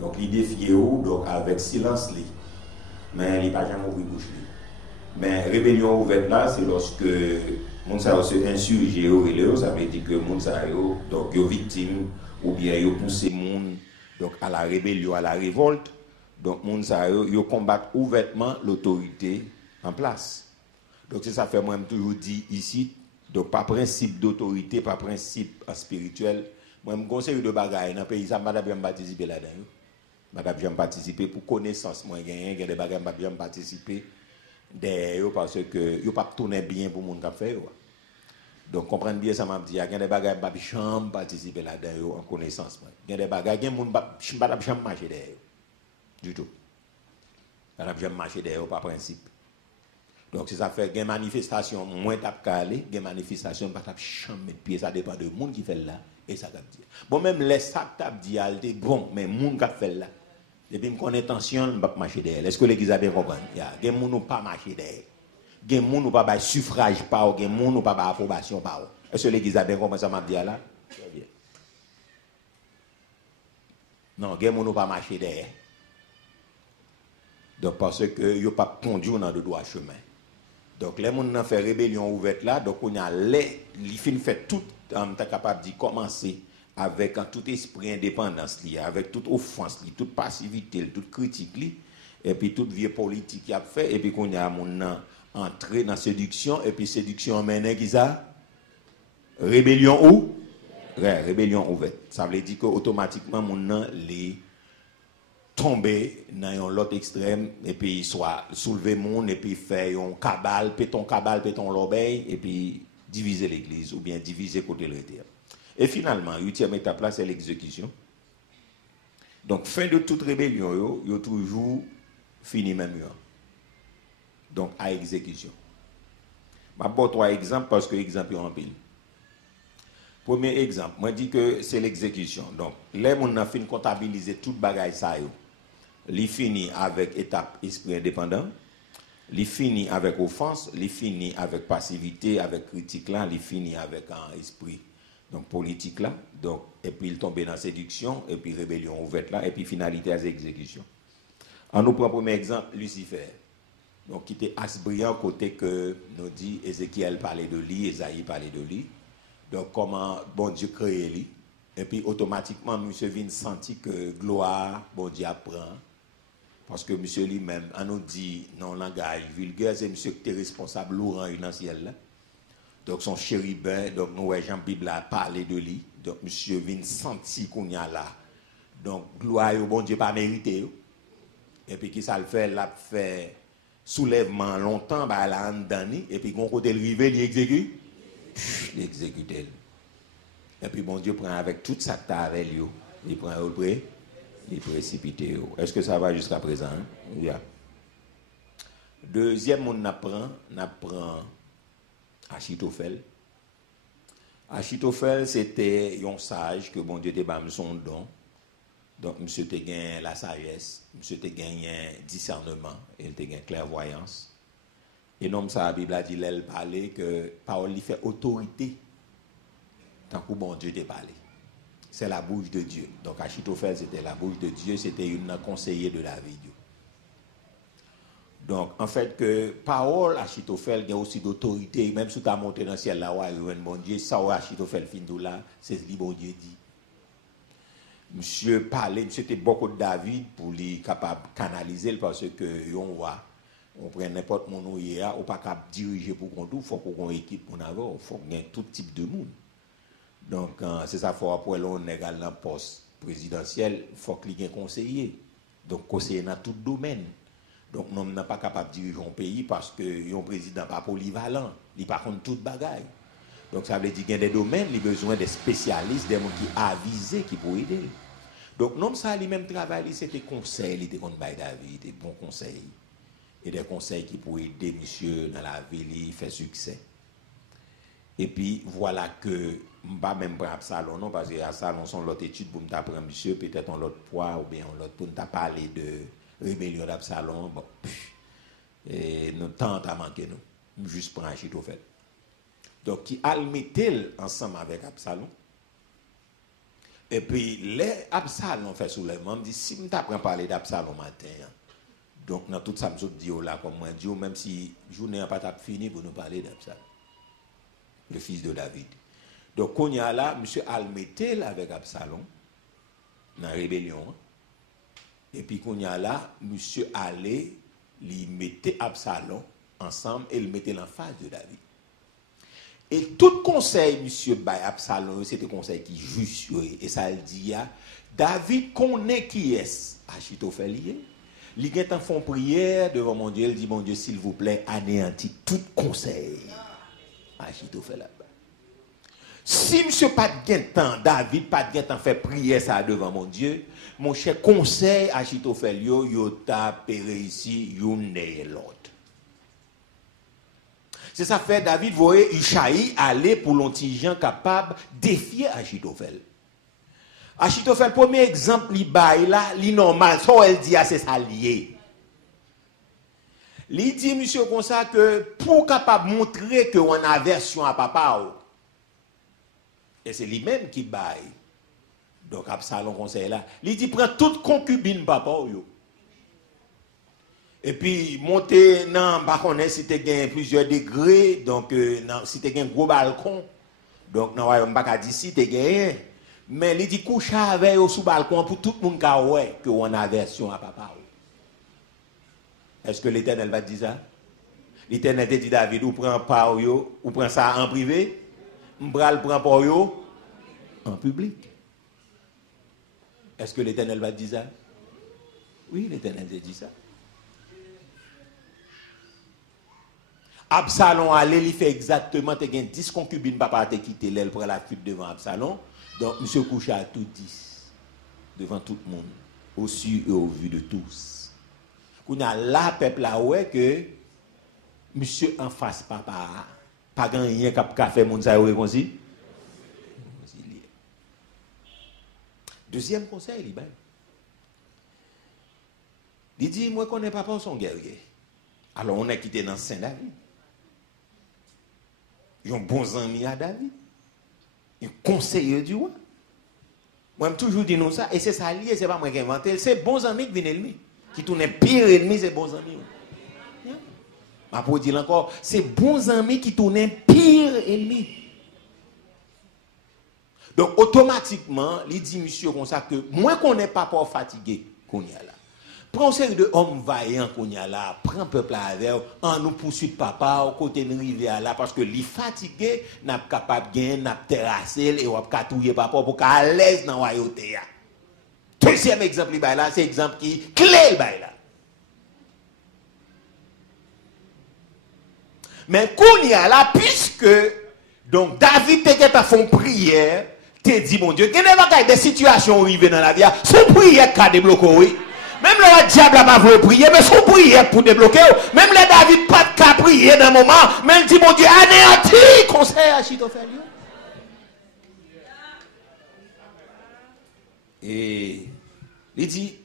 Donc, il défie où, donc avec silence, mais il n'a pas jamais ouvert bouche. Mais rébellion ouverte là, c'est lorsque moun sa yo se insurgé ou ça veut dire que moun sa yo donc yo victime ou bien yo poussé moun donc à la rébellion, à la révolte. Donc moun sa yo combattent ouvertement l'autorité en place. Donc c'est ça fait moi toujours dit ici, donc pas principe d'autorité, pas principe spirituel. Moi me conseille de bagaille dans pays ça madame j'aime participer là-dedans. Madame j'aime participer pour connaissance moi gagner des bagages madame j'aime participer derrière parce que yo pas tourner bien pour moun k'ap faire. Donc comprenez bien ça m'a dit il y a des bagages pas chambre participer là-dedans en connaissance moi. Il y a des bagages gen moun pas chambre marcher derrière. Du tout. Madame j'aime marcher derrière par principe. Donc si ça fait gen manifestation moins t'a calé, gen manifestation pas t'a chambre mettre pied ça dépend de moun qui fait là et ça t'a dit. Bon même les ça t'a dit alté bon mais moun k'ap fait là. Depuis me connaît tension, je pas marcher derrière. Est-ce que l'église a bien compris? Il y a des gens qui pas marcher derrière. Des gens qui pas suffrage par, des gens qui pas approbation par. Est-ce que l'église a bien compris ça m'a dit là? Très bien. Non, des gens qui pas marcher derrière. Donc parce que yo pas conduit dans le droit chemin. Donc les gens qui fait rébellion ouverte là, donc on a les fin fait tout t'es capable d'y commencer avec tout esprit indépendance lié, avec toute offense lié, toute passivité, toute critique lié, et puis toute vie politique qu'il a fait, et puis qu'on y a mon entré dans séduction, et puis séduction mène qui ça? Rébellion ou? Ouais, rébellion ouverte. Ça veut dire que automatiquement mon les tomber dans l'autre extrême, et puis soit soulever monde, et puis faire un cabal, péton l'obéi, et puis diviser l'église, ou bien diviser côté le terre. Et finalement, 8e étape là, c'est l'exécution. Donc, fin de toute rébellion, yo toujours fini même. Donc, à exécution. Je vais prendre 3 exemples parce que l'exemple est en pile. Premier exemple, moi je dis que c'est l'exécution. Donc, les gens ont fini comptabiliser toute bagaille ça. Li fini avec étape esprit indépendant. Li fini avec offense. Li fini avec passivité, avec critique là. Li fini avec un esprit. Donc politique là, donc, et puis il tombe dans séduction, et puis rébellion ouverte là, et puis finalité à exécution. On nous prend premier exemple, Lucifer. Donc qui était as brillant côté que nous dit Ézéchiel parlait de lui, Esaïe parlait de lui. Donc comment bon Dieu crée lui, et puis automatiquement monsieur vient sentir que gloire bon Dieu apprend. Parce que monsieur lui-même, on nous dit non langage vulgaire, c'est monsieur qui est responsable lourd dans le ciel là. Donc son chérubin, donc nous Jean Bible a parlé de lui. Donc monsieur vient sentir qu'on y a là. Donc gloire au bon Dieu pas mérité. Et puis qui ça le fait, l'a fait soulèvement longtemps bah là en dani et puis gon côté le rivé il exécute. Il exécute. Et puis bon Dieu prend avec tout ça que tu as avec lui, il prend au près, il précipite. Est-ce que ça va jusqu'à présent? Hein? Yeah. Deuxième on apprend Achitophel. Achitophel, c'était un sage que bon Dieu te bat son don. Donc, monsieur te gagne la sagesse, monsieur te gagne discernement, il te gagne clairvoyance. Et non, ça, la Bible a dit, elle parlait que parole lui fait autorité. Tant que bon Dieu te parlé. C'est la bouche de Dieu. Donc, Achitophel, c'était la bouche de Dieu, c'était une conseillère de la vie. Donc, en fait, que parole Achitophel, il y a aussi d'autorité, même si tu as monté dans le ciel là, ouais, bon Dieu, ça, Achitophel, fin de là, c'est ce que bon Dieu dit. Monsieur parlait, monsieur était beaucoup de David pour lui capable de canaliser parce que on prend n'importe mon ou on pas capable de diriger pour qu'on tout, faut qu'on équipe pour avoir, faut qu'il y ait tout type de monde. Donc, c'est ça, faut après l'on égal dans le poste présidentiel, faut qu'il y ait un conseiller. Donc, conseiller dans tout domaine. Donc, nous n'est pas capable de diriger un pays parce que un président pas polyvalent, il par contre toute bagaille. Donc, ça veut dire qu'il y a des domaines, il a besoin des spécialistes, des gens qui avisés, qui pourraient aider. Donc, non, ça, lui-même travail, c'était conseil, il était contre David, il était bon conseil. Et des conseils qui pourraient aider monsieur dans la ville, il fait succès. Et puis, voilà que, je ne vais pas même prendre Absalom, non, parce que Absalom, sont l'autre étude pour me prendre monsieur, peut-être on l'autre poids, ou bien on l'autre pour me parler de rébellion d'Absalom. Bon, et notre temps a manqué, nous. Juste prendre Achitophel. Donc, qui a mis ensemble avec Absalom. Et puis, les Absalom fait soulèvement, me dit, si je t'apprends à parler d'Absalom matin, donc dans tout ça, je dis là, comme moi, Dieu, même si la journée n'a pas fini pour nous parler d'Absalom, le fils de David. Donc, quand il y a là, M. Almetel avec Absalom, dans la rébellion, et puis quand il y a là, M. allait, il mettait Absalom ensemble et il mettait en face de David. Et tout conseil, M. Bay Absalom, c'était un conseil qui juste, et ça le dit, David connaît qui est Achitophel. Il est en fond prière devant mon Dieu, il dit, mon Dieu, s'il vous plaît, anéantis tout conseil. Achitophel. Si M. pas de temps, David pas de temps fait prière ça devant mon Dieu, mon cher conseil Achitophel, yo t'a réussi, yo n'est l'autre. C'est ça fait David voyait Ishaï aller pour l'antigen capable de défier Achitophel. Achitophel, premier exemple, li bail là, li normal, so elle dit c'est ça lié. Li dit monsieur comme ça que pour capable montrer que on a aversion à papa, et c'est lui-même qui bail. Donc Absalom conseil là, li dit prend toute concubine papa yo. Et puis, monter dans le si tu as plusieurs degrés, donc si tu as un gros balcon, donc dans le bac d'ici, tu as gagné. Mais il dit coucher avec sous balcon pour tout le monde qui a que on a aversion à papa. Est-ce que l'Éternel va dire ça? L'Éternel te dit David, ou prend pas ou prend ça en privé, ou prend pas en public. Est-ce que l'Éternel va dire ça? Oui, l'Éternel te dit ça. Absalom allait, il fait exactement, tu as 10 concubines, papa t'a quitté l'aile pour la fuite devant Absalom. Donc, monsieur couché à tout 10, devant tout le monde, au su et au vu de tous. Qu'on a là, peuple là, ouais, que monsieur en face, papa, pas gagné qu'à faire mon ça réconcilier. Deuxième conseil, il dit, moi, qu'on n'est pas son guerrier. Alors, on a quitté dans Saint-David. Ils ont bons amis à David. Ils conseillent du roi. Moi, je toujours dit nous ça. Et c'est ça lié, c'est pas moi qui ai inventé. C'est bons amis qui viennent ennemis. Qui tournent pire ennemi, c'est bons amis. Ma pour dire encore, c'est bons amis qui tournent pire ennemi. Donc, automatiquement, il dit, monsieur, comme ça, que moi qu'on n'est pas fatigué, qu'on y a là. Prends une série de hommes vaillants qu'on y a là, prends peuple avec, en nous poursuit papa, au côté de rivière là, parce que les fatigués, n'a pas capable de gagner, n'a pas terrassé, et on va catouiller papa pour qu'à l'aise dans la royauté. Deuxième exemple, là, c'est l'exemple qui clé là. Mais qu'on y a là, puisque, donc, David te fait fond prière, te dit, mon Dieu, qu'il n'y a pas des situations arrivées dans la vie, son prière qui a débloqué, oui. Même le diable n'a pas voulu prier, mais son prière pour débloquer. Même le David pas de cas prier dans un moment. Mais il dit, mon Dieu, anéanti, conseil à Achitophel. Et il dit,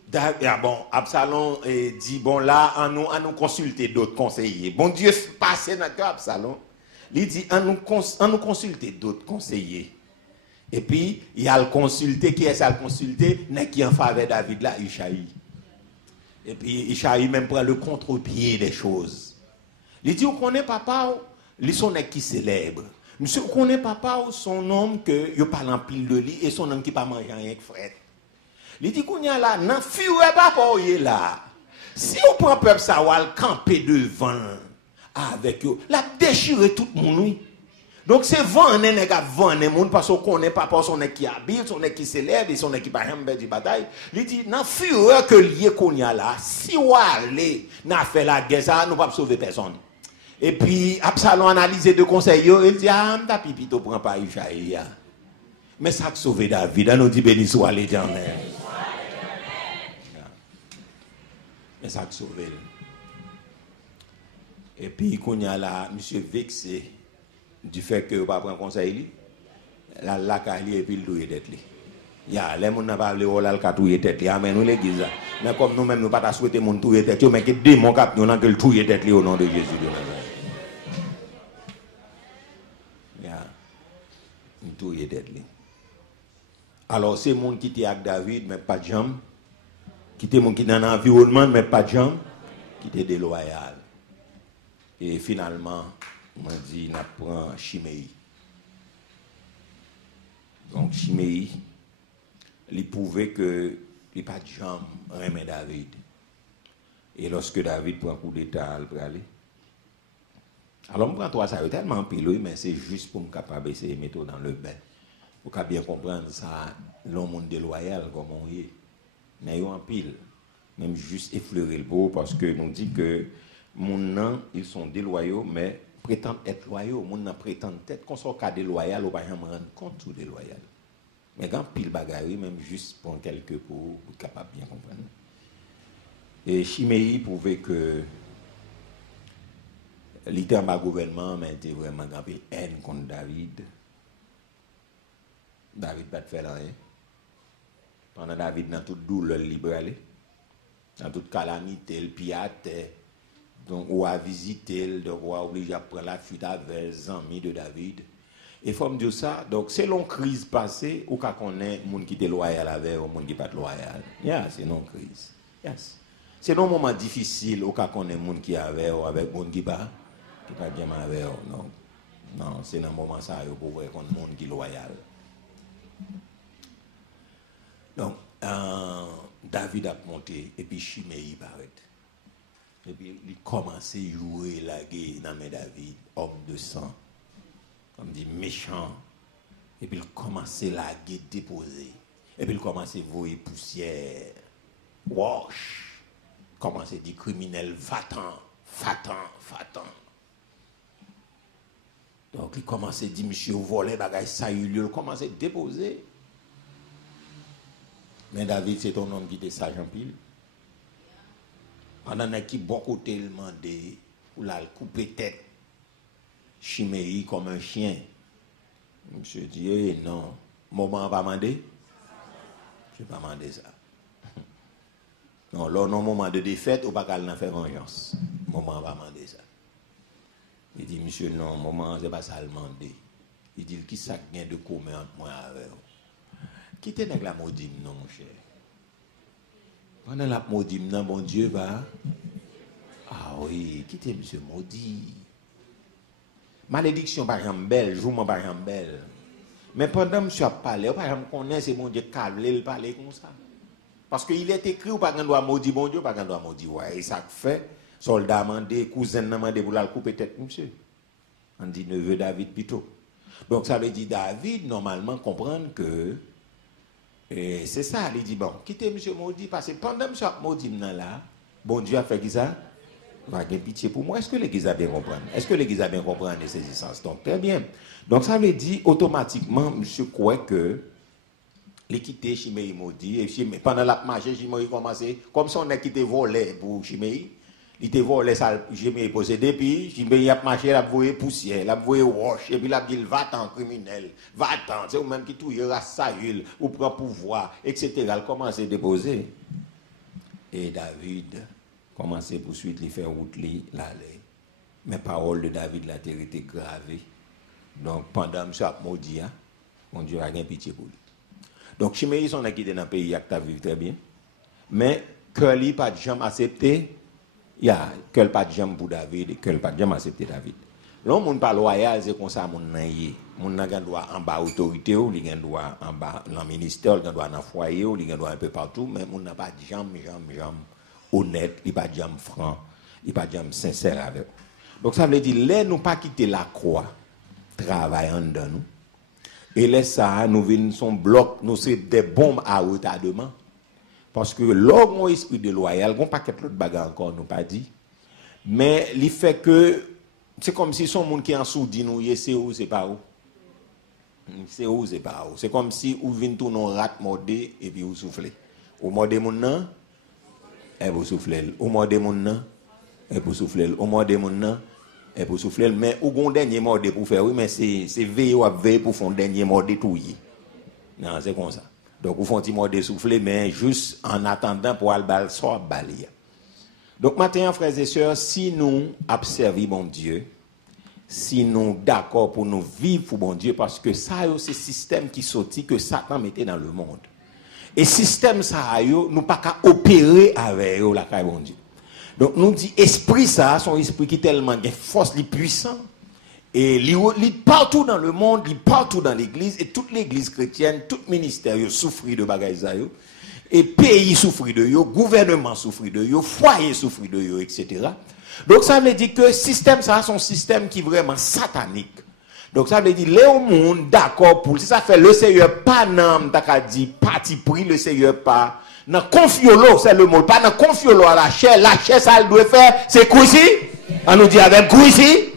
bon, Absalom dit, bon, là, à nous consulter d'autres conseillers. Bon Dieu, passez dans le cœur, Absalom. Il dit, à nous consulter d'autres conseillers. Et puis, il y a le consulté, qui est-ce à le consulter? Qui en faveur David là, Ishaï. Et puis, Ishaï même prend le contre-pied des choses. Il dit, vous connaissez papa, ils sont qui célèbre. Monsieur, vous connaissez papa, son homme que il parle en pile de lit et son homme qui pas manger rien que frère. Il dit qu'on y a là, n'en fuirez pas pour y là. Si on prend peuple ça, on va camper devant avec eux, la déchirer tout le monde, oui. Donc c'est vendre les gars vendre les monde parce qu'on connaît pas son qui habite, son qui s'élève et son qui pas jamais de bataille. Il dit dans fureur que lié qu'on y a là, si on aller n'a fait la guerre ça nous pas sauver personne. Et puis Absalom analysé de conseils, il dit ah m'ta pipito prend pas Ishaï. Mais ça a sauvé David, on nous dit béni soit l'Éternel. Mais ça a sauvé. Et puis qu'on y a là monsieur vexé du fait que vous ne pas prendre conseil, la cali et puis le douille tête. Les gens n'ont pas parlé de la touille tête, mais nous l'église. Mais comme nous-mêmes, nous ne pas souhaiter mon touille tête, mais que démon cap nous que le touille tête au nom de Jésus de Nazareth. Une touille tête. Alors, c'est monde qui était avec David, mais pas de jambes. Qui était monde qui dans l'environnement, mais pas de jambes. Qui était déloyal. Et finalement, on dit, on prend Chiméi. Donc, Chiméi, il prouvait que il n'y a pas de jambes, remet David. Et lorsque David prend un coup d'état, il peut aller. Alors, on prend toi, ça tellement pilé, mais c'est juste pour me capable d'essayer de mettre dans le bain. Pour qu'à bien comprendre ça, l'homme déloyal, comme on y est. Mais ils ont un pile. Même juste effleurer le beau, parce que nous dit que mon nom, ils sont déloyaux, mais prétendent être loyaux. Mon nom prétend être qu'on soit cas déloyal, ou pas me rendre compte ou déloyal. Mais quand pile bagarre, même juste pour quelques pour capable bien comprendre. Et Chiméi prouvait que l'était en bas gouvernement, mais était vraiment grand haine contre David. David pas de faire rien. Pendant David dans toute douleur libérale, dans toute calamité, le piate, donc ou à visiter, donc ou à obliger à prendre la fuite avec les amis de David. Et faut me dire ça, donc c'est long crise passée ou quand on est monde qui était loyal avec ou monde qui pas loyal. C'est non crise. Yes. C'est non moment difficile ou quand on est monde qui avec ou avec monde qui pas bien avec non. Non, c'est dans moment ça pour voir qu'on monde qui loyal. Donc David a monté et puis Chiméi paraît. Et puis il commence à jouer la guerre dans David, homme de sang. Comme dit méchant. Et puis il commence la guerre déposer. Et puis il commence à voyer poussière. Wash. Commence à dire criminel, va-t'en. Donc il commence à dire monsieur volé bagage ça il commence à déposer. Mais David c'est ton homme qui était sage en pile. Pendant qui bon côté il demandé pour la couper tête. Chiméi comme un chien. Monsieur dit, non, moment pas mandé. Je ne vais pas demander ça. Non, là, non, moment de défaite, ou pas qu'elle n'en fait vengeance. Moment pas demander ça. Il dit, monsieur, non, moment, c'est pas ça le demander. Il dit, qui ça vient de commun entre moi avec vous? Quittez avec la maudite, non, mon cher. Pendant la maudite, non, mon Dieu va. Ah oui, quittez monsieur maudit. Malédiction par exemple belle, jour par exemple belle. Mais pendant que monsieur a parlé, par exemple, connaît c'est mon Dieu calme, il parle comme ça. Parce qu'il est écrit, ou pas qu'on doit maudire mon Dieu, pas qu'on doit maudire. Ouais, et ça fait, soldat mandé, cousin mandé pour la couper tête, monsieur. On dit neveu David plutôt. Donc ça veut dire David, normalement, comprendre que c'est ça, il dit, bon, quittez monsieur maudit, parce que pendant que monsieur a maudit là, bon Dieu a fait qui ça? Va avoir pitié pour moi. Est-ce que l'Église a bien compris? Est-ce que l'Église a bien compris les saisissances? Donc, très bien. Donc, ça veut dire automatiquement, monsieur croit que l'équité Chiméi maudit, et pendant la marche, Chiméi commençait, comme si on a quitté volé pour Chiméi, il était volé, ça, Chiméi possédé, puis Chiméi a marché, il a voué poussière, il a voué roche, et puis il a dit, va-t'en criminel, va-t'en, c'est vous-même qui touille, rassaille, ou prend pouvoir, etc. Il commence à déposer. Et David commencer poursuite, il fait route, l'aller. Mais parole de David, la terre était gravée. Donc, pendant que M. maudit, mon Dieu a bien pitié pour lui. Donc, Chiméi, on a quitté dans le pays, qui a vécu très bien. Mais, que lui pas de jamais accepté, il y a que pas de jamais pour David, et que pas de jamais accepté David. L'homme n'est pas loyal, c'est comme ça, mon naïe. Mon n'a droit en bas autorité, il a droit en bas dans le ministère, il a droit dans le foyer, il a droit un peu partout, mais mon n'a pas de jamais honnête, il pas jamais franc, il pas jamais sincère avec nous. Donc ça veut dire là nous pas quitter la croix, travail en dedans nous. Et là ça nous venons son bloc, nous c'est des bombes à retardement. Parce que l'homme esprit de loyal, on pas quelque autre bagarre encore nous pas dit. Mais il fait que c'est comme si son monde qui en soudi nous c'est où c'est pas où. C'est où c'est pas où. C'est comme si ou vient tout non rat modé et puis ou souffler. Ou modé mon nan et pour souffler. Au mois de mon nan, et pour souffler. Au mois de mon nan, et pour souffler. Mais au bon dernier mot de pour faire, oui, mais c'est veiller ou veiller pour faire un dernier mot de tout. Non, c'est comme ça. Donc, vous font un petit mot de souffler, mais juste en attendant pour aller bal soit balayer. Donc, maintenant, frères et sœurs, si nous observons mon Dieu, si nous d'accord pour nous vivre pour bon Dieu, parce que ça, c'est le système qui sortit que Satan mettait dans le monde. Et système ça, nous pas qu'à opérer avec la caille bon Dieu. Donc nous dit esprit ça, son esprit qui tellement de force, il puissant. Et il partout dans le monde, il partout dans l'église, et toute l'église chrétienne, tout ministère souffre de bagaille ça. Et pays souffre de yo, gouvernement souffre de yo, foyer souffre de yo, etc. Donc ça veut dire que le système, ça, c'est un système qui est vraiment satanique. Donc ça veut dire, les monde d'accord pour, si ça fait le Seigneur pas nan, t'as dit, parti pris, le Seigneur pas, nan confiolo, c'est le mot, pas nan confiolo à la chair ça, elle doit faire, c'est crucifié. On nous dit avec crucifié.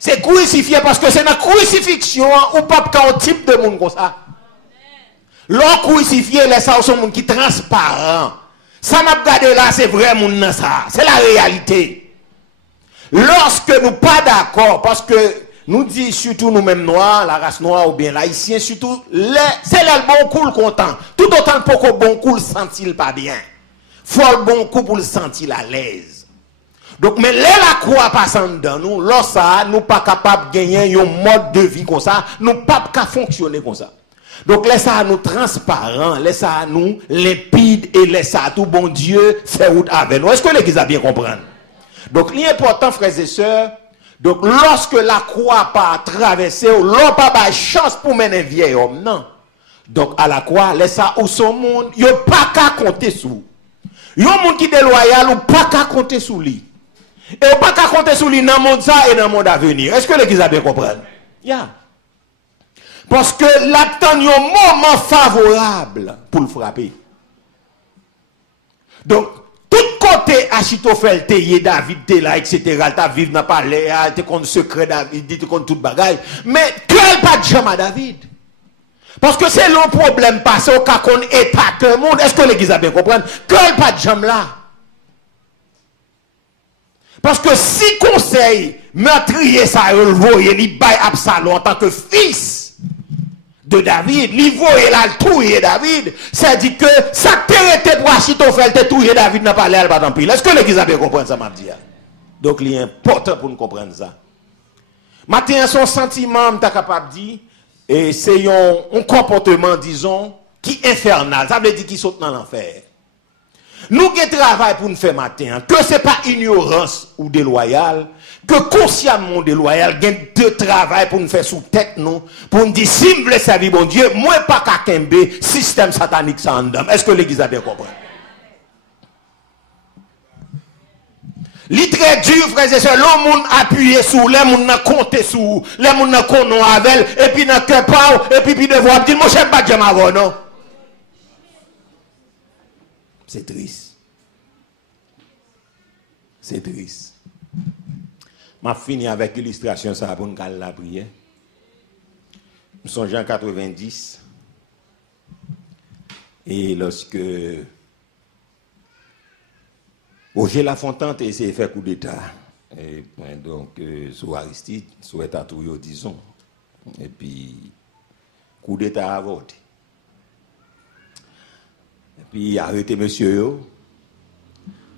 C'est crucifié parce que c'est dans la crucifixion ou pas qu'un type de monde comme ça. L'on crucifié, les ça sont monde qui transparent. Ça n'a pas regardé là, c'est vrai monde ça. C'est la réalité. Lorsque nous pas d'accord, parce que nous disons surtout nous-mêmes noirs, la race noire ou bien l'haïtien, surtout, c'est le bon coup le content. Tout autant pour que bon coup le sentir pas bien. Faut le bon coup pour le sentir à l'aise. Donc, mais là, la croix passe dans nous, lorsque nous pas capable de gagner un mode de vie comme ça, nous pas capable fonctionner comme ça. Donc, laisse ça nous transparent, laisse ça nous limpide et laisse ça tout bon Dieu fait route avec nous. Est-ce que l'église a bien compris? Donc, l'important, frères et sœurs, donc, lorsque la croix pas traversé, l'on pas de chance pour mener un vieil homme, non. Donc, à la croix, laisse ça où son monde, il n'y a pas qu'à compter sur. Il y a un monde qui est déloyal, ou pas qu'à compter sur lui. Et ou pas qu'à compter sur lui dans le monde ça et dans le monde à venir. Est-ce que l'église a bien compris? Yeah. Parce que l'attend un moment favorable pour le frapper. Donc, tout côté Achitophel, David, là, etc., t'as vivre dans le palais, t'es contre secret David, t'es contre toute bagaille. Mais quel pas de jamais à David? Parce que c'est le problème passé au cas qu'on état que le monde. Est-ce que l'église a bien compris? Quel pas de jamais là? Parce que si conseil meurtrier ça, il baille Absalom en tant que fils de David, il voyait là le touiller David, ça dit que ça t'arrêtait pour Achitophel te touiller David n'a pas l'air pas tant pis. Est-ce que l'église a bien compris ça, m'a dit? Donc il est important pour nous comprendre ça. Maintenant, son sentiment, tu es capable de dire, et c'est un comportement, disons, qui est infernal. Ça veut dire qu'il saute dans l'enfer. Nous qui travaillons pour nous faire matin, que ce n'est pas ignorance ou déloyal, que consciemment déloyal, gain de travail pour nous faire sous tête, nous, pour nous dire, si vous voulez servir bon Dieu, moi pas qu'à kembe, système satanique ça en dame. Est-ce que l'église a bien compris? Li très dur, frères et sœurs, l'homme moun appuyé sous, les moun n'a compté sous, les moun n'a connu avec, et puis n'a que pas, et puis devoir dire, moi j'aime pas jamais avant, non? C'est triste. C'est triste. Je finis avec l'illustration ça pour nous la prière. Nous sommes en 90. Et lorsque Roger Lafontaine a essayé de faire coup d'État, donc sous Aristide, sous État Touyo, disons, et puis coup d'État a voté. Et puis arrêté monsieur,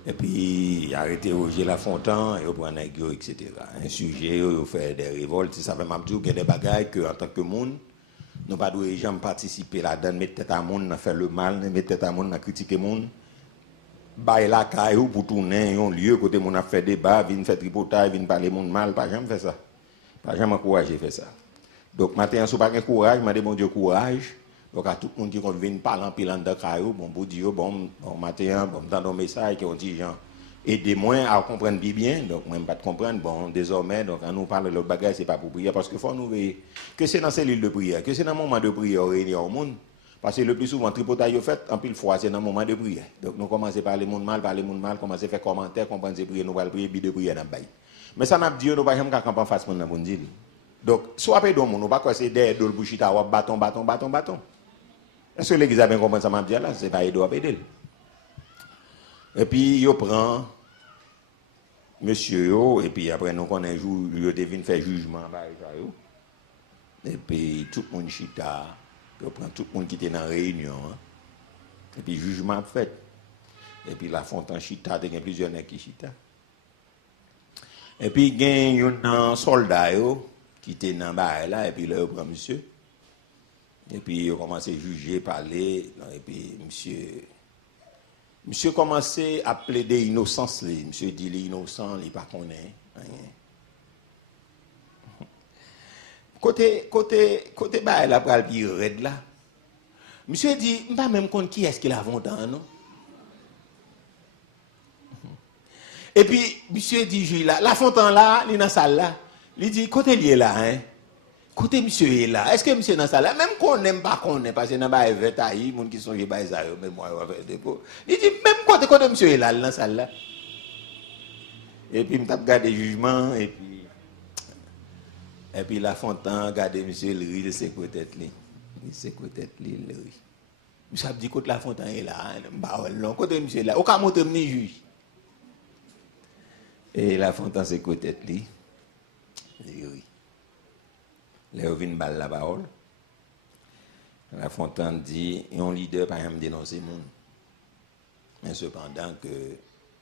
et puis arrêté Roger Lafontaine, et prendre un etc. Un sujet, il fait des révoltes, ça fait même dire qu'il y a des bagailles que en tant que monde, nous pas doit jamais participer là-dedans, mettre tête à monde, faire le mal, mettre tête à monde, critiquer monde. Bail la caillou pour tourner un lieu côté mon a fait débat, vinn faire tripotage, vinn parler monde mal, pas jamais faire ça. Pas jamais encourager faire ça. Donc matin si pas courage, m'a demandé bon Dieu courage. Donc à tout le monde qui vient parler en pile dans caillou, bon pour dire bon matin bon dans un message qui ont dit gens aidez-moi à comprendre bien. Donc moi pas de comprendre bon désormais donc à nous parler l'autre bagage c'est pas pour prier parce que faut nous veiller que c'est dans cellule de prière, que c'est dans moment de prière réunir au monde. Parce que le plus souvent, tripotage fait, en pile fois, c'est dans le moment de prière. Donc, nous commençons par parler monde mal, commencer à faire commentaires, comprendre ces prières, nous allons prier, de prière dans le bail. Mais ça n'a pas dit, nous ne pouvons pas camper en face de mon Dieu. Donc, soit après, nous ne pouvons pas c'est derrière le bouchita, bâton. Est-ce que l'église a bien compris ça m'a dit là? C'est pas aider à aider. Et puis, il prend monsieur, et puis après, nous connaissons un jour, il devine faire jugement. Et puis, tout le monde chita. Je prends tout le monde qui était dans la réunion. Hein. Et puis, jugement fait. Et puis, la Fontaine chita, il y a plusieurs nègres qui chita. Et puis, il y a un soldat qui était dans le là, et puis là, il prend monsieur. Et puis, il a commencé à juger, parler, et puis, monsieur commençait à plaider innocence. Monsieur dit l'innocent, il n'est pas connaît. Côté bah, elle a pris le pied raide là. Monsieur dit, je ne sais pas même compte qui est-ce qu'il a vendu, non? Et puis, monsieur dit, la fontaine là, il est dans la salle là. Il dit, côté lui est là, hein? Côté monsieur est là. Est-ce que monsieur est dans la salle là? Même qu'on n'aime pas qu'on est, parce que dans la salle là, il y a des gens qui sont dans la salle, mais moi, je vais faire des dépôts. Il dit, même côté monsieur est là, dans la salle là. Et puis, je regarde le jugement, et puis la fontaine, regardez monsieur, le riz, c'est quoi tête lui? C'est quoi tête lui, le riz? Monsieur a dit, côté la fontaine est là, non, côté monsieur est là. Aucun mot de juge. Et la fontaine, c'est quoi tête lui? Oui. Là, on vient balle la parole. La fontaine dit, un leader, par exemple, dénoncer le monde. Mais cependant que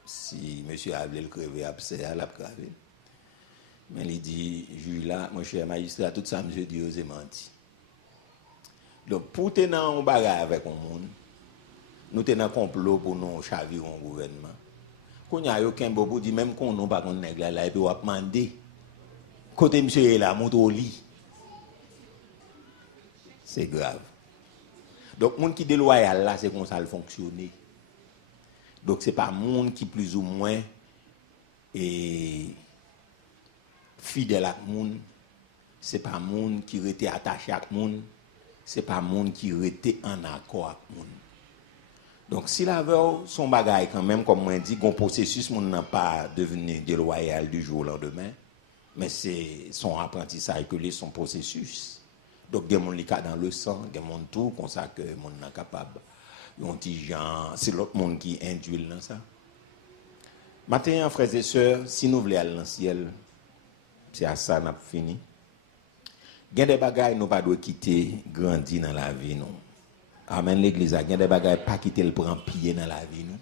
si monsieur a voulu le crever, il a crevé. Mais il dit, juge là, mon cher magistrat, tout ça, monsieur dit, c'est menti. Donc, pour tenir un bagage avec le monde, nous tenons un complot pour nous chavirer un gouvernement. Quand il y a aucun beau pour dire, même qu'on n'a pas qu'on nègre là, et puis on va demander, côté monsieur est là, monte au lit. C'est grave. Donc, le monde qui est déloyal là, c'est comme ça le fonctionner. Donc, ce n'est pas le monde qui plus ou moins est fidèle à le monde. Ce n'est pas le monde qui était attaché à le monde. Ce n'est pas le monde qui était en accord avec le monde. Donc, si la veille, son bagage, quand même, comme on dit, un processus, on n'a pas devenu déloyal du jour au lendemain, mais c'est son apprentissage que son processus. Donc, il y a des gens dans le sang, il y a des gens tout, comme ça, que les gens sont capables. C'est l'autre monde qui induit dans ça. Maintenant, frères et sœurs, si nous voulons aller dans le ciel, c'est à ça qu'on a fini. Il y a des bagages nous ne pas quitter, grandir dans la vie. Non. Amen, l'église. Il y a des bagages pas quitter le prendre pied dans la vie. Non.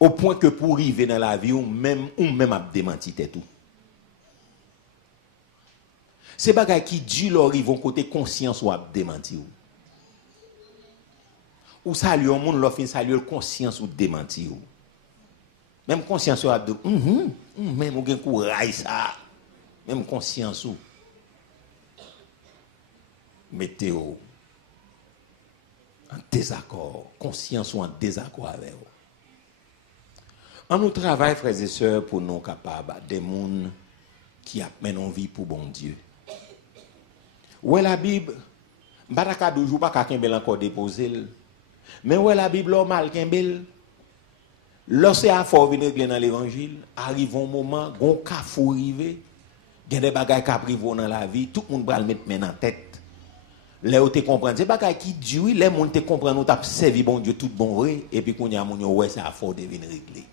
Au point que pour arriver dans la vie, ou même à démentir tout. Ces bagages qui durent, ils vont côté conscience ou à démentir. Ou saluer au monde, l'offre saluer conscience ou démentir. Même conscience ou à dire, même ou gen courage ça. Même conscience ou mettez-vous en désaccord, conscience ou en désaccord avec vous. En nous travail, frères et sœurs, pour nous capables des gens qui amènent en vie pour bon Dieu. Où est la Bible? Baraka toujours pas qu'à Kembel encore déposé. Mais où est la Bible normal Kembel? Lorsque à fort venir dans l'évangile, arrive un moment, gon kafou rive, il y a des bagages qui arrivent dans la vie, tout le monde va le mettre main en tête. Là où tu comprends, c'est bagages qui dure, les gens te comprennent, nous t'as servi bon Dieu tout bon vrai, et puis qu'on y a mon ouais c'est à fort de venir régler.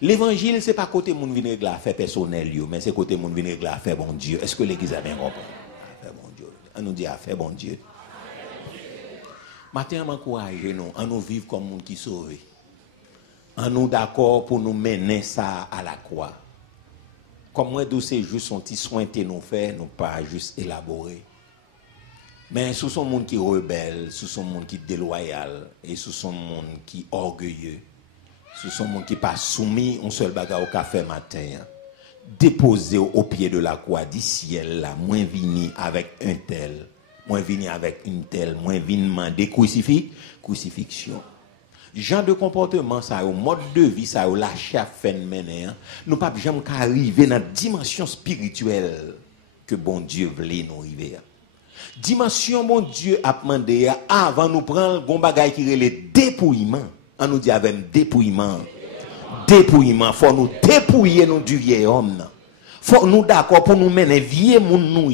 L'évangile c'est pas côté moun venir régler affaire personnelle mais c'est côté moun venir régler affaire bon Dieu. Est-ce que l'église a bien compris? Affaire bon Dieu. On nous dit affaire bon Dieu. Maintenant, m'encourager nous, à nous vivre comme monde qui sauvé. En nous d'accord pour nous mener ça à la croix. Comme moi, d'où c'est juste son petit soin que nous faire, nous pas juste élaborer. Mais sous son monde qui rebelle, sous son monde qui déloyal, et sous son monde qui orgueilleux, sous son monde qui pas soumis, on seul bagarre au café matin, déposé au pied de la croix du ciel là, moins vini avec un tel, moins vini avec une telle, moins vini demander crucifixion. Genre de comportement ça, au mode de vie ça, au lâcher à faire mener, nous pas jamais arriver dans la dimension spirituelle que bon Dieu voulait nous arriver. Dimension bon Dieu a demandé avant nous prendre gon bagay qui relè dépouillement. On nous dit avec dépouillement. Dépouillement, faut nous dépouiller nous du vieil homme. Faut nous d'accord pour nous mener vieux moun nous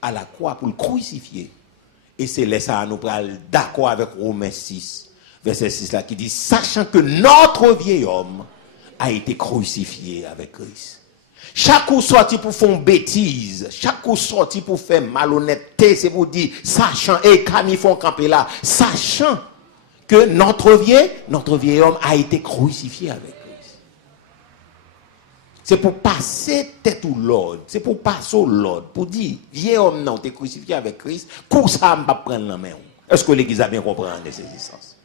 à la croix pour le crucifier. Et c'est là ça nous pral d'accord avec Romains 6 verset 6 là qui dit sachant que notre vieil homme a été crucifié avec Christ. Chaque coup sorti pour faire une bêtise, chaque coup sorti pour faire malhonnêteté, c'est pour dire, sachant, et Camille font camper là, sachant que notre vieil homme a été crucifié avec Christ. C'est pour passer tête ou l'ordre. C'est pour passer au l'ordre. Pour dire, vieux homme, non, tu es crucifié avec Christ. Pour ça, je ne vais pas prendre la main. Est-ce que l'Église a bien compris ces existences?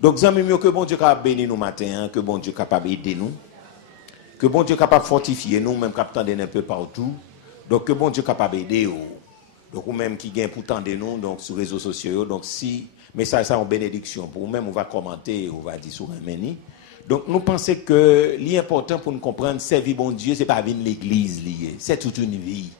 Donc, ça mieux que bon Dieu capable de bénir nous matin, que bon Dieu capable d'aider nous, que bon Dieu capable de fortifier nous, même capable un peu partout. Donc, que bon Dieu capable d'aider nous. Donc, ou même qui gagne pour tendre nous, donc sur les réseaux sociaux. Donc, si, mais ça en bénédiction. Pour nous-mêmes, on va commenter, on va dire sur un menu. Donc, nous pensons que l'important pour nous comprendre, servir bon Dieu, ce n'est pas venir l'église liée. C'est toute une vie.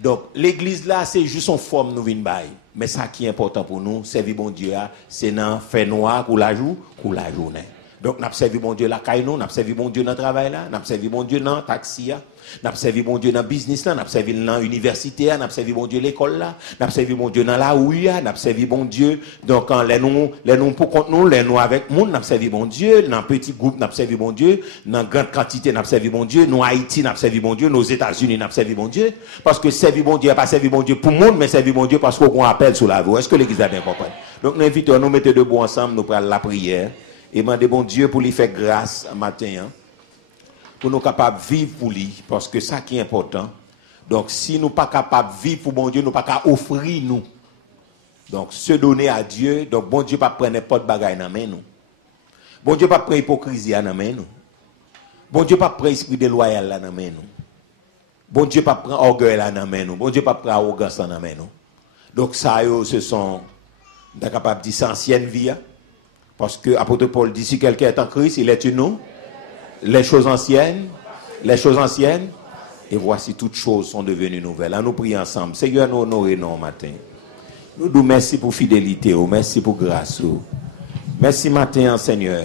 Donc, l'église là, c'est juste une forme nous venons bailler. Mais ça qui est important pour nous, servir bon Dieu, c'est dans fait noir pour la journée. Donc, nous avons servi bon Dieu là, nous avons servi bon Dieu dans le travail là, nous avons servi bon Dieu dans le taxi là, nous avons servi bon Dieu dans le business là, nous avons servi dans l'université là, nous avons servi bon Dieu dans l'école là, nous avons servi bon Dieu dans la rue là, nous avons servi bon Dieu. Donc, quand les nous pour contre nous, les nous avec nous, nous avons servi bon Dieu, dans un petit groupe, nous avons servi bon Dieu, dans grande quantité, nous avons servi bon Dieu, nous Haïti, nous avons servi bon Dieu, nos États-Unis, nous avons servi bon Dieu. Parce que servir bon Dieu, pas servir bon Dieu pour le monde, mais servir bon Dieu parce qu'on appelle sur la voie. Est-ce que l'église a bien compris? Donc, nous invitons, nous mettons debout ensemble, nous prenons la prière. Et demander bon Dieu pour lui faire grâce matin, hein, pour nous capables de vivre pour lui, parce que ça qui est important. Donc, si nous pas capables de vivre pour bon Dieu, nous pas qu'à offrir nous. Donc, se donner à Dieu, donc bon Dieu pas prendre n'importe bagaille dans main nous. Bon Dieu pas prendre hypocrisie dans main nous. Bon Dieu pas prendre esprit déloyal dans main nous. Bon Dieu pas prendre orgueil dans main nous. Bon Dieu pas prendre arrogance dans main nous. Donc, ça, ce sont, nous capables de dire, c'est ancienne vie. Parce que l'apôtre Paul dit, si quelqu'un est en Christ, il est une nous. Les choses anciennes, et voici toutes choses sont devenues nouvelles. À nous prier ensemble. Seigneur, nous honorer nous matin. Nous disons merci pour fidélité, merci pour grâce. Merci matin, Seigneur.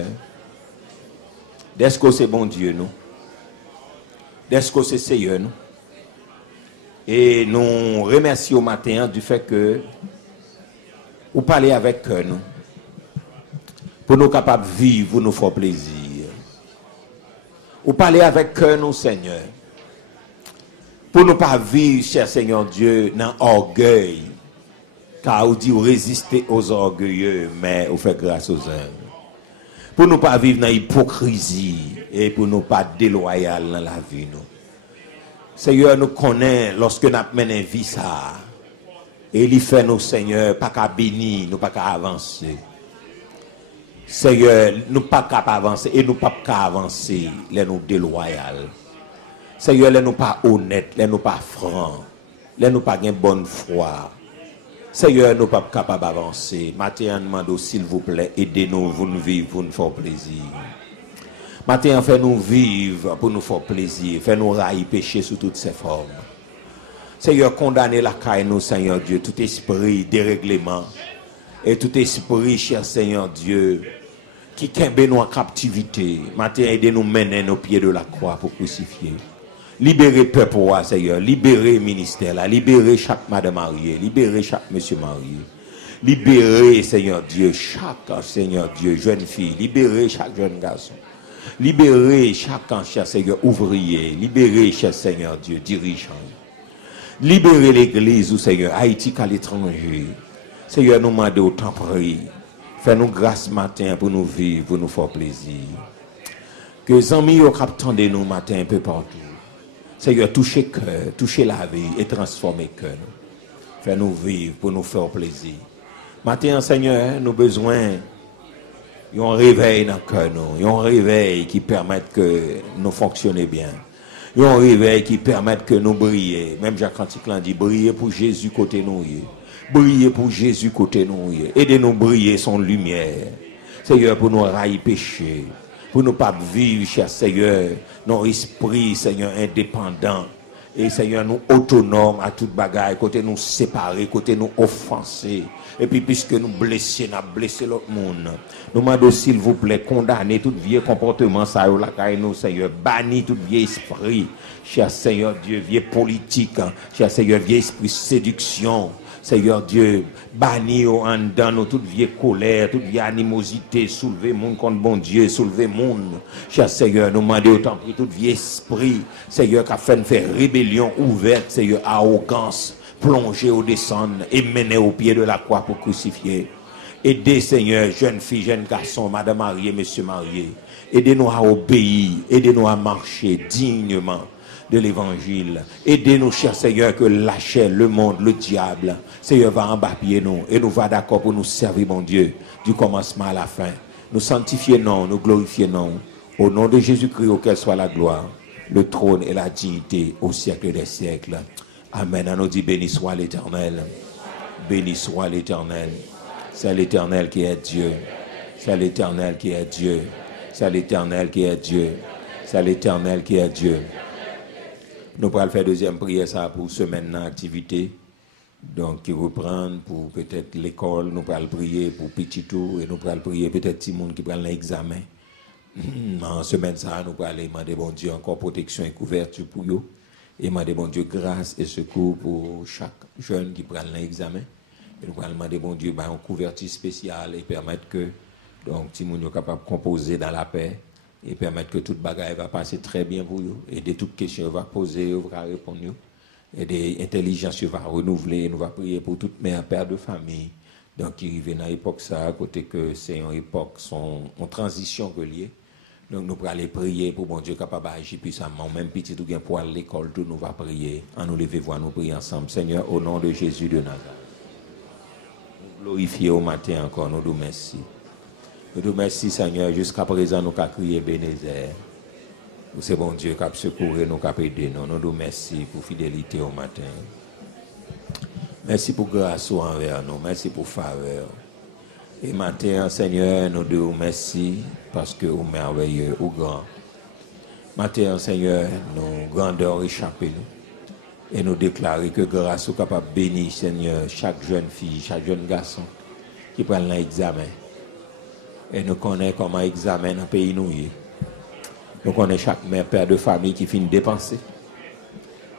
D'est-ce que c'est bon Dieu, nous? D'est-ce que c'est Seigneur, nous? Et nous remercions au matin du fait que vous parlez avec nous. Pour nous capables de vivre, pour nous faire plaisir. Ou parler avec nous, Seigneur. Pour nous pas vivre, cher Seigneur Dieu, dans l'orgueil. Car vous dites résister aux orgueilleux, mais vous faites grâce aux hommes. Pour nous pas vivre dans l'hypocrisie et pour nous pas déloyal dans la vie. Nous. Seigneur, nous connaissons lorsque nous menons une vie ça. Et il fait nous, Seigneur, pas qu'à bénir, nous pas qu'à avancer. Seigneur, nous pas capables d'avancer et nous pas capables d'avancer, les nous déloyal. Seigneur, les nous pas honnêtes, les nous pas francs, les nous pas une bonne foi. Seigneur, nous pas capables d'avancer. Matin, demande s'il vous plaît, aidez-nous, vous nous vivre, vous nous faire plaisir. Matin, fais-nous vivre pour nous faire plaisir, fais-nous railler péché sous toutes ses formes. Seigneur, condamnez la caille nous, Seigneur Dieu, tout esprit dérèglement et tout esprit, cher Seigneur Dieu, qui kembe nous en captivité. Matin, aidez-nous mener nos pieds de la croix pour crucifier. Libérez peuple, Seigneur. Libérez ministère, là. Libérez chaque madame mariée. Libérez chaque monsieur marié. Libérez, Seigneur Dieu, chaque, Seigneur Dieu, jeune fille. Libérez chaque jeune garçon. Libérez chaque, cher Seigneur, ouvrier. Libérez, cher Seigneur Dieu, dirigeant. Libérez l'église, Seigneur, Haïti qu'à l'étranger. Seigneur, nous demandons autant prier. Fais-nous grâce matin pour nous vivre, pour nous faire plaisir. Que les amis au captant de nous matin un peu partout. Seigneur, touchez cœur, touchez la vie et transformez cœur. Fais-nous vivre pour nous faire plaisir. Matin, Seigneur, nous avons besoin d'un réveil dans le cœur, un réveil qui permette que nous fonctionnions bien. Un réveil qui permette que nous brillions. Même Jacques Antiquelin dit, briller pour Jésus côté nous. Briller pour Jésus côté nous. Aidez-nous briller son lumière. Seigneur, pour nous railler péché. Pour nous pas vivre, cher Seigneur, nos esprits, Seigneur, indépendants. Et Seigneur, nous autonomes à toute bagaille. Côté nous séparer, côté nous offenser. Et puis, puisque nous blessés, nous avons blessé l'autre monde. Nous demandons, s'il vous plaît, condamner tout vieux comportement, ça, nous, Seigneur. Bannir tout vieux esprit. Cher Seigneur Dieu, vieux politique. Cher Seigneur, vieux esprit séduction. Seigneur Dieu, banni en dedans nous toute vieille colère, toute vieille animosité, soulever monde contre bon Dieu, soulever monde. Cher Seigneur, nous demandons autant pris tout vieil esprit, Seigneur, qui a fait faire rébellion ouverte, Seigneur, arrogance, plonger au descendre et mener au pied de la croix pour crucifier. Aidez, Seigneur, jeunes filles, jeunes garçons, madame mariée, monsieur marié. Aidez-nous à obéir. Aidez-nous à marcher dignement de l'évangile. Aidez-nous, cher Seigneur, que la chair, le monde, le diable, Seigneur, va embapiller nous et nous va d'accord pour nous servir, mon Dieu, du commencement à la fin. Nous sanctifier, non, nous glorifier, non. Au nom de Jésus-Christ, auquel soit la gloire, le trône et la dignité au siècle des siècles. Amen. On nous dit béni soit l'Éternel. Béni soit l'Éternel. C'est l'Éternel qui est Dieu. C'est l'Éternel qui est Dieu. C'est l'Éternel qui est Dieu. C'est l'Éternel qui est Dieu. Nous allons faire deuxième prière ça pour semaine d'activité. Donc, qui reprend pour peut-être l'école. Nous allons prier pour petit tout. Et nous allons prier peut-être tout le monde qui prend l'examen. En semaine ça, nous allons demander bon Dieu encore protection et couverture pour eux. Et demander bon Dieu grâce et secours pour chaque jeune qui prend l'examen. Et nous allons demander bon Dieu une couverture spéciale et permettre que donc tout le monde est capable de composer dans la paix et permettre que toute bagaille va passer très bien pour eux. Et de toutes questions va poser, va répondre. Et des intelligences va renouveler. Et nous allons prier pour toute mère, père de famille. Donc qui arrive dans l'époque ça, à côté que c'est une époque en transition reliée. Donc nous allons aller prier pour bon Dieu capable d'agir puissamment. Même petit ou bien pour aller à l'école, tout nous va prier. En nous lever, voir nous prier ensemble. Seigneur, au nom de Jésus de Nazareth. Nous glorifier au matin encore, nous nous merci. Nous nous merci Seigneur, jusqu'à présent nous avons crié Bénézer. C'est bon Dieu qui a secouru nous, qui a aidé nous. Nous nous merci pour fidélité au matin. Merci pour grâce envers nous. Merci pour faveur. Et matin, Seigneur, nous disons merci parce que vous merveilleux, ou grand. Matin, Seigneur, nous grandeur échappé nous. Et nous déclarer que grâce est capable de bénir, Seigneur, chaque jeune fille, chaque jeune garçon qui prend l'examen. Et nous connaissons comment examen dans le pays nous. Nous connaissons chaque mère, père de famille qui finit de dépenser.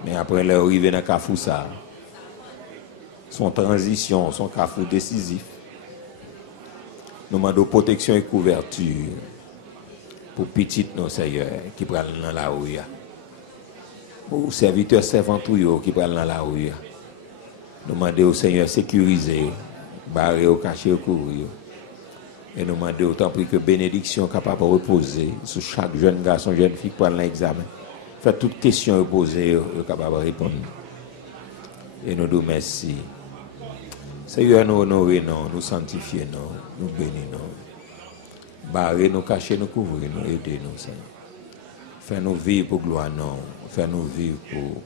Mais après leur arrivée dans le Kafoussa, son transition, son cafou décisif. Nous demandons protection et couverture pour petites nos seigneurs qui prennent dans la rue. Pour serviteurs servantes qui prennent dans la rue. Nous demandons au Seigneur sécuriser, barrer au cacher au courir. Et nous demandons autant plus que bénédiction capable de reposer sur chaque jeune garçon, jeune fille qui prend l'examen. Faites toutes questions posées, capable de répondre. Et nous disons merci. Seigneur, nous honorer, nous sanctifier, nous bénir, barrer, nous cacher, nous couvrir, nous aider, nous, Seigneur. Fais-nous vivre pour gloire, non. Fais-nous vivre pour.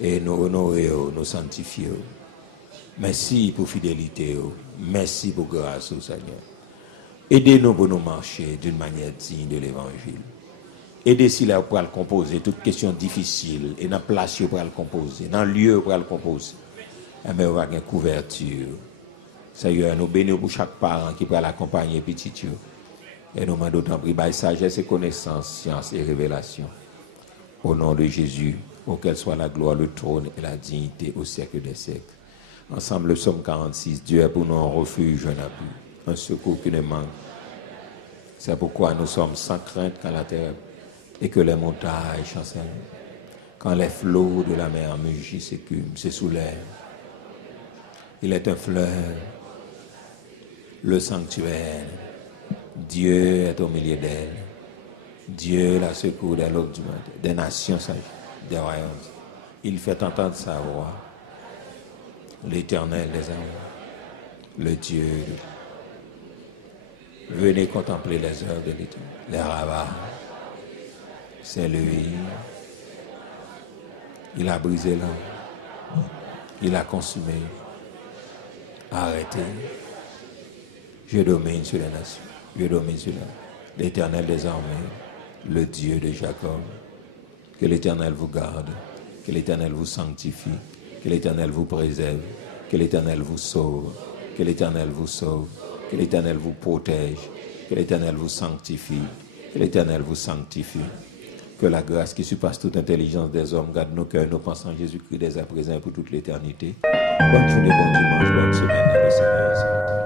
Et nous honorer, nous sanctifier. Merci pour fidélité, merci pour grâce, Seigneur. Aidez-nous pour nous marcher d'une manière digne de l'évangile. Aidez-nous là pour le composer, toutes questions difficiles, et dans la place pour le composer, dans le lieu pour le composer. Mais on va avoir une couverture. Seigneur, nous bénissons pour chaque parent qui peut l'accompagner petit. Et nous demandons d'autant plus de sagesse et connaissance, science et révélation. Au nom de Jésus, auquel soit la gloire, le trône et la dignité au siècle des siècles. Ensemble, le psaume 46, Dieu est pour nous un refuge, un appui, un secours qui ne manque. C'est pourquoi nous sommes sans crainte quand la terre et que les montagnes chancellent. Quand les flots de la mer mugissent, s'écument, se soulèvent. Il est un fleuve, le sanctuaire. Dieu est au milieu d'elle. Dieu la secoue des l'autre du monde, des nations sages, des royaumes. Il fait entendre sa voix. L'Éternel des armées, le Dieu. Venez contempler les œuvres de l'Éternel. Les rabats, c'est lui. Il a brisé l'homme. Il a consumé. Arrêtez. Je domine sur les nations. Je domine sur l'Éternel des armées, le Dieu de Jacob. Que l'Éternel vous garde. Que l'Éternel vous sanctifie. Que l'Éternel vous préserve. Que l'Éternel vous sauve. Que l'Éternel vous sauve. Que l'Éternel vous protège. Que l'Éternel vous sanctifie. Que l'Éternel vous sanctifie. Que la grâce qui surpasse toute intelligence des hommes garde nos cœurs, nos pensées en Jésus-Christ dès à présent et pour toute l'éternité. Bonne journée, bon dimanche, bonne semaine, le Seigneur.